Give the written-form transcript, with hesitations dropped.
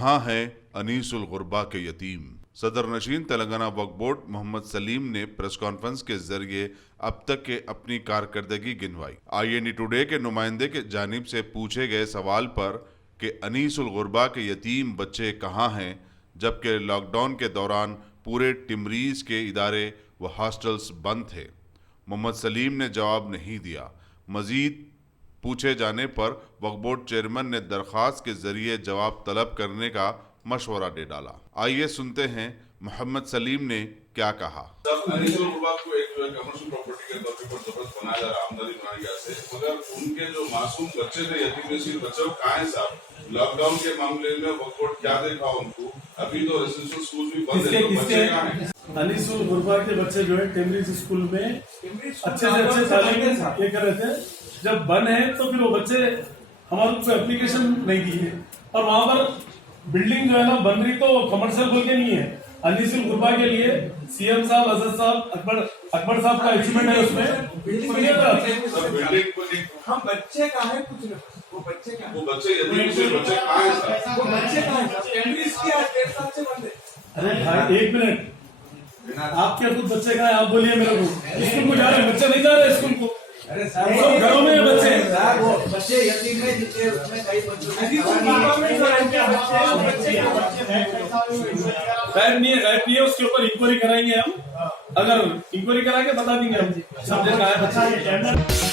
कहाँ हैं अनीसुल गुरबा के यतीम। सदर नशीन तेलंगाना वक्फ बोर्ड मोहम्मद सलीम ने प्रेस कॉन्फ्रेंस के जरिए अब तक के अपनी कारकर्दगी गिनवाई। IND टुडे के नुमाइंदे के जानिब से पूछे गए सवाल पर कि अनीसुल गुरबा के यतीम बच्चे कहाँ हैं, जबकि लॉकडाउन के दौरान पूरे टिमरीज के इदारे व हॉस्टल्स बंद थे, मोहम्मद सलीम ने जवाब नहीं दिया। मजीद पूछे जाने पर वक्फ बोर्ड चेयरमैन ने दरख्वास्त के जरिए जवाब तलब करने का मशवरा दे डाला। आइए सुनते हैं मोहम्मद सलीम ने क्या कहा। अनीसुल गुरबा को एक कमर्शियल प्रॉपर्टी के तौर पर जबरदस्त बनाया जा रहा है, आमदनी बनाई जा से, मगर उनके जो मासूम बच्चे थे, यतीम नसीर बच्चे, वो कहाँ हैं साहब? लॉकडाउन के मामले में वक्फ बोर्ड क्या देखा उनको? अभी तो रेसिडेंशियल स्कूल भी बंद है, बच्चे कहाँ हैं? अनीसुल गुरबा के बच्चे जो है टेमरीज स्कूल में अच्छे से अच्छे तालीम ये कर रहे थे। जब बंद है तो फिर वो बच्चे हमारे को एप्लीकेशन नहीं दी है, और वहां पर बिल्डिंग जो है ना बन रही तो कमर्शियल बोल के नहीं है। अनीसुल गुरबा के लिए CM साहब, अजहर साहब, अकबर साहब का अचीवमेंट है उसमें। हम बच्चे कहाँ हैं कुछ नहीं, वो बच्चे कहाँ, वो बच्चे यतीम नसीर बच्चे कहाँ हैं साहब? वो बच्चे कहाँ हैं? टेमरीज की आज 1.5 साल से बंद है। अरे भाई एक मिनट, आपके खुद बच्चे कहाँ हैं आप बोलिए मेरे को। स्कूल को जा रहे हैं बच्चे, नहीं जा रहे स्कूल को। अरे घरों में बच्चे वो बच्चे यतीम में जितने उसमें कई बच्चों गायब नहीं है, उसके ऊपर इंक्वायरी कराएंगे हम। अगर इंक्वायरी करा के बता देंगे हम सब जगह है बच्चे।